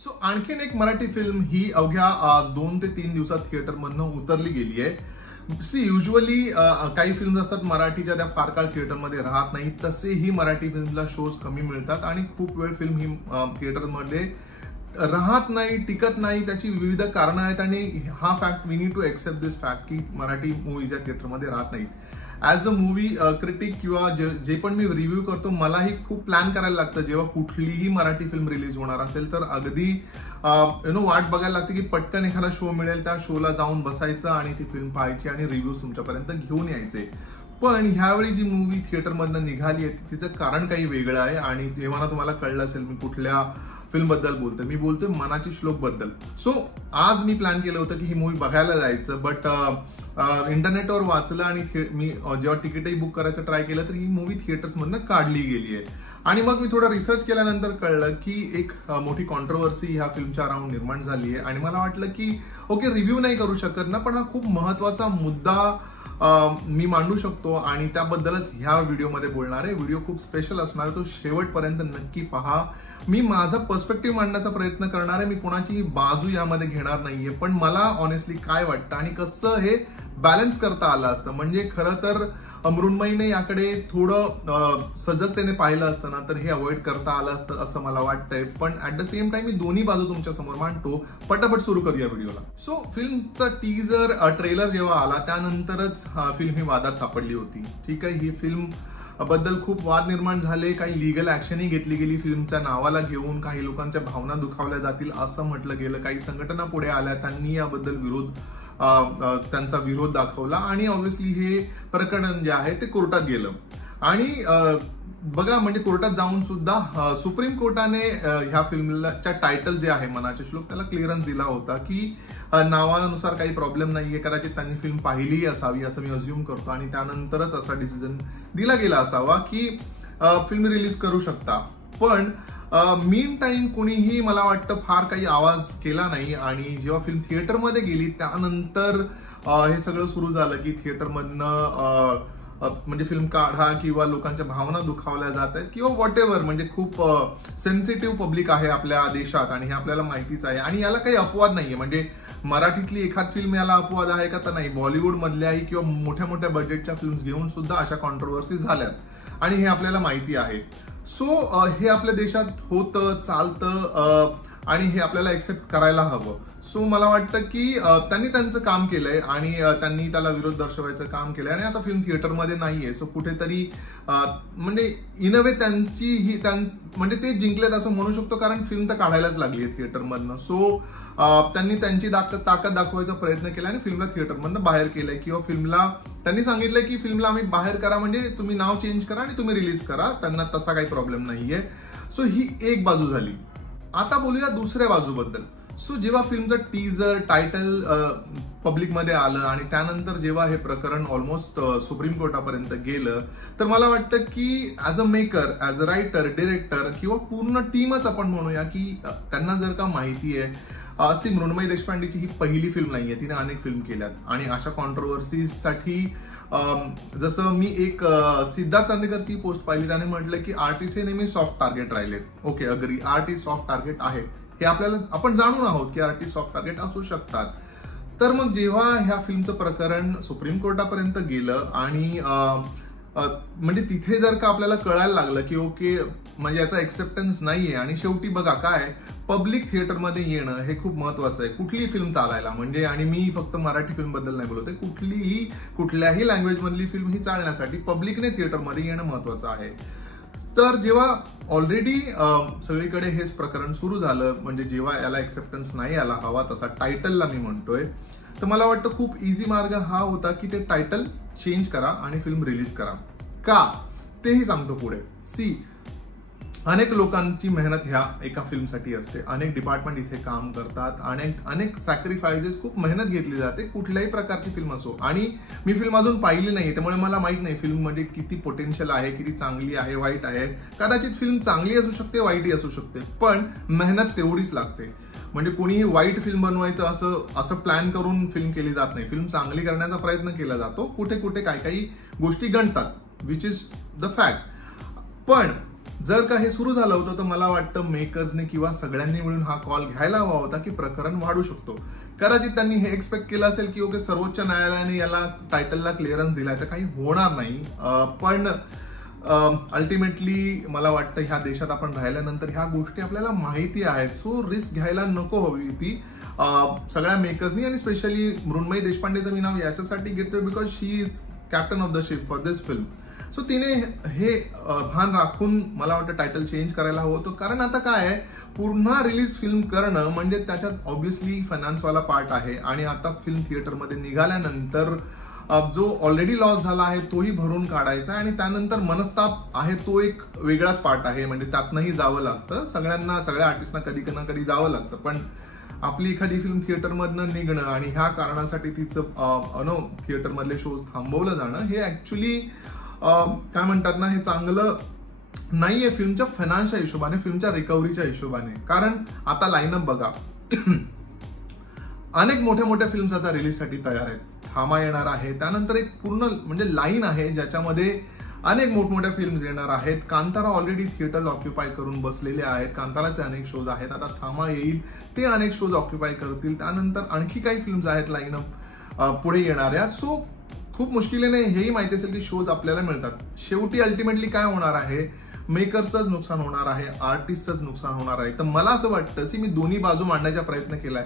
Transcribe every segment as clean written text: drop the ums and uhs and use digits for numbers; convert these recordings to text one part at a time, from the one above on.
So आणखीन एक Marathi film ही अवघ्या 2 ते 3 दिवसात थिएटरमधनं उतरली गेली आहे. सी युजली काही फिल्म्स असतात मराठीच्या त्या फार काळ थिएटरमध्ये राहत नाही, तसेही मराठी फिल्मला शोज कमी मिळतात आणि खूप वेळ फिल्म ही थिएटरमध्ये राहत नाही, टिकत नाही. त्याची विविध कारणं आहेत आणि हा fact we need to accept this fact की मराठी मूवीज या थिएटरमध्ये राहत नाहीत. ॲज अ मूवी क्रिटिक किंवा जे पण मी रिव्ह्यू करतो, मलाही खूप प्लॅन करायला लागतं. जेव्हा कुठलीही मराठी फिल्म रिलीज होणार असेल तर अगदी वाट बघायला लागते की पटकन एखादा शो मिळेल, त्या शोला जाऊन बसायचं आणि ती फिल्म पाहायची आणि रिव्ह्यूज तुमच्यापर्यंत घेऊन यायचे. पण ह्यावेळी जी मूवी थिएटरमधनं निघाली आहे तिचं कारण काही वेगळं आहे आणि तेव्हा तुम्हाला कळलं असेल मी कुठल्या फिल्म बद्दल बोलतोय. मी बोलतोय मनाची श्लोक बद्दल. सो आज मी प्लॅन केलं होतं की ही मूवी बघायला जायचं, बट इंटरनेटवर वाचलं आणि मी जेव्हा तिकीटही बुक करायचं ट्राय केलं तर ही मूवी थिएटर्स मधनं काढली गेली आहे. आणि मग मी थोडा रिसर्च केल्यानंतर कळलं की एक मोठी कॉन्ट्रोवर्सी ह्या फिल्मच्या अराउंड निर्माण झाली आहे. आणि मला वाटलं की ओके, रिव्ह्यू नाही करू शकत ना, पण हा खूप महत्वाचा मुद्दा मी मांडू शकतो आणि त्याबद्दलच ह्या व्हिडिओमध्ये बोलणार आहे. व्हिडिओ खूप स्पेशल असणार आहे, तो शेवटपर्यंत नक्की पहा. मी माझा पर्स्पेक्टिव्ह मांडण्याचा प्रयत्न करणार आहे. मी कोणाची बाजू यामध्ये घेणार नाहीये, पण मला ऑनेस्टली काय वाटतं आणि कसं हे बॅलन्स करता आलं असतं. म्हणजे खरं तर मृण्मयीने याकडे थोडं सजगतेने पाहिलं असतं ना तर हे अवॉइड करता आलं असतं असं मला वाटतंय. पण ऍट द सेम टाइम मी दोन्ही बाजू तुमच्या समोर मांडतो. पटापट सुरू करूया व्हिडिओला. सो फिल्मचा टीजर ट्रेलर जेव्हा आला त्यानंतरच फिल्म ही वादात सापडली होती. ठीक आहे, ही फिल्म बद्दल खूप वाद निर्माण झाले, काही लिगल ऍक्शनही घेतली गेली फिल्मच्या नावाला घेऊन. काही लोकांच्या भावना दुखावल्या जातील असं म्हटलं गेलं. काही संघटना पुढे आल्या, त्यांनी याबद्दल त्यांचा विरोध दाखवला आणि ऑब्व्हियसली हे प्रकरण जे आहे ते कोर्टात गेलं. आणि बघा, म्हणजे कोर्टात जाऊन सुद्धा सुप्रीम कोर्टाने ह्या फिल्मच्या टायटल जे आहे मनाचे श्लोक त्याला क्लिअरन्स दिला होता की नावानुसार काही प्रॉब्लेम नाहीये. कदाचित त्यांनी फिल्म पाहिलीही असावी असं मी अज्युम करतो आणि त्यानंतरच असा डिसिजन दिला गेला असावा की फिल्म रिलीज करू शकता. पण मीन टाइम कोणीही मला वाटतं फार काही आवाज केला नाही. आणि जेव्हा फिल्म थिएटरमध्ये गेली त्यानंतर हे सगळं सुरू झालं की थिएटरमधनं म्हणजे फिल्म काढा किंवा लोकांच्या भावना दुखावल्या जात आहेत किंवा व्हॉट एव्हर. म्हणजे खूप सेन्सिटिव्ह पब्लिक आहे आपल्या देशात आणि हे आपल्याला माहितीच आहे. आणि याला काही अपवाद नाहीये. म्हणजे मराठीतली एखाद फिल्म याला अपवाद आहे का तर नाही. बॉलिवूड मधल्याही किंवा मोठ्या मोठ्या बजेटच्या फिल्म्स घेऊन सुद्धा अशा कॉन्ट्रोवर्सी झाल्यात आणि हे आपल्याला माहिती आहे. सो हे आपल्या देशात होतं, चालतं आणि हे आपल्याला एक्सेप्ट करायला हवं. सो मला वाटतं की त्यांनी त्यांचं काम केलंय आणि त्यांनी त्याला विरोध दर्शवायचं काम केलंय आणि आता फिल्म थिएटरमध्ये नाहीये. सो कुठेतरी म्हणजे इन अ वे म्हणजे ते जिंकलेत असं म्हणू शकतो, कारण फिल्म तर काढायलाच लागली आहे थिएटरमधनं. सो त्यांनी त्यांची ताकद दाखवायचा प्रयत्न केला आणि फिल्मला थिएटरमधनं बाहेर केलंय किंवा फिल्मला त्यांनी सांगितलंय की फिल्मला आम्ही बाहेर करा, म्हणजे तुम्ही नाव चेंज करा आणि तुम्ही रिलीज करा, त्यांना तसा काही प्रॉब्लेम नाहीये. सो ही एक बाजू झाली. आता बोलूया दुसऱ्या बाजूबद्दल. सो जेव्हा फिल्मचं टीजर टायटल पब्लिकमध्ये आलं आणि त्यानंतर जेव्हा हे प्रकरण ऑलमोस्ट सुप्रीम कोर्टापर्यंत गेलं तर मला वाटतं की as a maker, as a writer, director किंवा पूर्ण टीमच आपण म्हणूया की त्यांना जर का माहिती आहे मृण्मयी देशपांडेची ही पहिली फिल्म नाहीये, तिने अनेक फिल्म केल्यात आणि अशा कॉन्ट्रोवर्सीसाठी जसं मी एक सिद्धार्थ चांदेकरची पोस्ट पाहिली, त्याने म्हटलं की आर्टिस्ट हे नेहमी सॉफ्ट टार्गेट राहिलेत. Okay, agree, artist soft target आहे हे आपण जाणून आहोत की आर्टिस्ट सॉफ्ट टार्गेट असू शकतात. तर मग जेव्हा ह्या फिल्मचं प्रकरण सुप्रीम कोर्टापर्यंत गेलं आणि म्हणजे तिथे जर का आपल्याला कळायला लागलं की ओके, म्हणजे याचा एक्सेप्टन्स नाहीये आणि शेवटी बघा काय, पब्लिक थिएटरमध्ये येणं हे खूप महत्वाचं आहे कुठलीही फिल्म चालायला. म्हणजे आणि मी फक्त मराठी फिल्म बद्दल नाही बोलत आहे, कुठल्याही लँग्वेज मधली फिल्म ही चालण्यासाठी पब्लिकने थिएटरमध्ये येणं महत्वाचं आहे. तर जेव्हा ऑलरेडी सगळीकडे हेच प्रकरण सुरू झालं, म्हणजे जेव्हा याला एक्सेप्टन्स नाही आला हवा तसा टायटलला मी म्हणतोय, तर मला वाटतं खूप इझी मार्ग हा होता की ते टायटल चेंज करा आणि फिल्म रिलीज करा. का तेही सांगतो पुढे. सी, अनेक लोकांची मेहनत ह्या एका फिल्मसाठी असते, अनेक डिपार्टमेंट इथे काम करतात, अनेक सॅक्रिफायसेस, खूप मेहनत घेतली जाते कुठल्याही प्रकारची फिल्म असो. आणि मी फिल्म अजून पाहिली नाही त्यामुळे मला माहित नाही फिल्म मध्ये किती पोटेन्शियल आहे, किती चांगली आहे, वाईट आहे. कदाचित फिल्म चांगली असू शकते, वाईटही असू शकते, पण मेहनत तेवढीच लागते. म्हणजे कोणीही वाईट फिल्म बनवायचं असं प्लॅन करून फिल्म केली जात नाही. फिल्म चांगली करण्याचा प्रयत्न केला जातो. कुठे कुठे काही गोष्टी गणतात, विच इज द फॅक्ट. पण जर का हे सुरू झालं होतं तर मला वाटतं मेकर्सने किंवा सगळ्यांनी मिळून हा कॉल घ्यायला हवा होता की प्रकरण वाढू शकतो. कदाचित त्यांनी हे एक्सपेक्ट केलं असेल की ओके सर्वोच्च न्यायालयाने याला टायटलला क्लिअरन्स दिलाय तर काही होणार नाही. पण अल्टिमेटली मला वाटतं ह्या देशात आपण राहिल्यानंतर ह्या गोष्टी आपल्याला माहिती आहेत, सो रिस्क घ्यायला नको हवी ती सगळ्या मेकर्सनी. आणि स्पेशली मृण्मयी देशपांडेचं मी नाव याच्यासाठी घेतोय because she is captain of the ship for this film. So तिने हे भान राखून मला वाटतं टायटल चेंज करायला हवं होतं. कारण आता काय आहे, पुन्हा रिलीज फिल्म करणं म्हणजे त्याच्यात ऑब्व्हियसली फायनान्सवाला पार्ट आहे. आणि आता फिल्म थिएटरमध्ये निघाल्यानंतर जो ऑलरेडी लॉस झाला आहे तोही भरून काढायचा आहे. आणि त्यानंतर मनस्ताप आहे तो एक वेगळाच पार्ट आहे. म्हणजे त्यातनंही जावं लागतं, सगळ्यांना, सगळ्या आर्टिस्टना कधी ना कधी जावं लागतं. पण आपली एखादी फिल्म थिएटरमधनं निघणं आणि ह्या कारणासाठी तिचं थिएटरमधले शोज थांबवलं जाणं हे ऍक्च्युली काय म्हणतात ना, हे चांगलं नाहीये फिल्मच्या फायनान्सच्या हिशोबाने, फिल्मच्या रिकव्हरीच्या हिशोबाने. कारण आता लाईनअप बघा, अनेक मोठ्या मोठ्या फिल्म्स आता रिलीजसाठी तयार आहेत. थामा येणार आहे, त्यानंतर एक पूर्ण म्हणजे लाईन आहे ज्याच्यामध्ये अनेक मोठमोठ्या फिल्म्स येणार आहेत. कांतारा ऑलरेडी थिएटर्स ऑक्युपाय करून बसलेले आहेत, कांताराचे अनेक शोज आहेत. आता थामा येईल, ते अनेक शोज ऑक्युपाय करतील. त्यानंतर आणखी काही फिल्म्स आहेत लाईनअप पुढे येणाऱ्या. सो खूप मुश्किलीने हेही माहिती असेल की शोज आपल्याला मिळतात. शेवटी अल्टिमेटली काय होणार आहे, मेकर्सच नुकसान होणार आहे, आर्टिस्टच नुकसान होणार आहे. तर मला असं वाटतं मी दोन्ही बाजू मांडण्याचा प्रयत्न केलाय.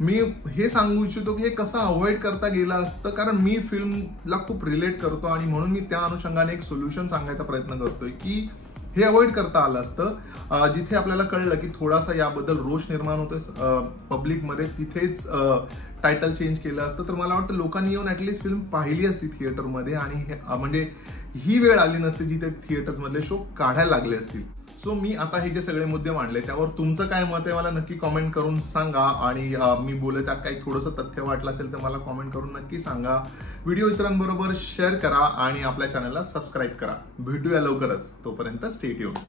मी हे सांगू इच्छितो की हे कसं अवॉइड करता गेलं असतं, कारण मी फिल्मला खूप रिलेट करतो आणि म्हणून मी त्या अनुषंगाने एक सोल्युशन सांगायचा प्रयत्न करतोय की हे अवॉइड करता आलं असतं. जिथे आपल्याला कळलं की थोडासा याबद्दल रोष निर्माण होतोय पब्लिकमध्ये, तिथेच टायटल चेंज केलं असतं तर मला वाटतं लोकांनी येऊन ऍटलीस्ट फिल्म पाहिली असती थिएटरमध्ये. आणि म्हणजे ही वेळ आली नसती जिथे थिएटर्स मधले शो काढायला लागले असतील. सो मी आता हे जे सगळे मुद्दे मांडले त्यावर तुमचं काय मत आहे मला नक्की कॉमेंट करून सांगा. आणि मी बोलत त्यात काही थोडंसं तथ्य वाटलं असेल तर मला कॉमेंट करून नक्की सांगा. व्हिडिओ इतरांबरोबर शेअर करा आणि आपल्या चॅनलला सबस्क्राईब करा. भेटूया लवकरच, तोपर्यंत स्टे ट्यून्ड.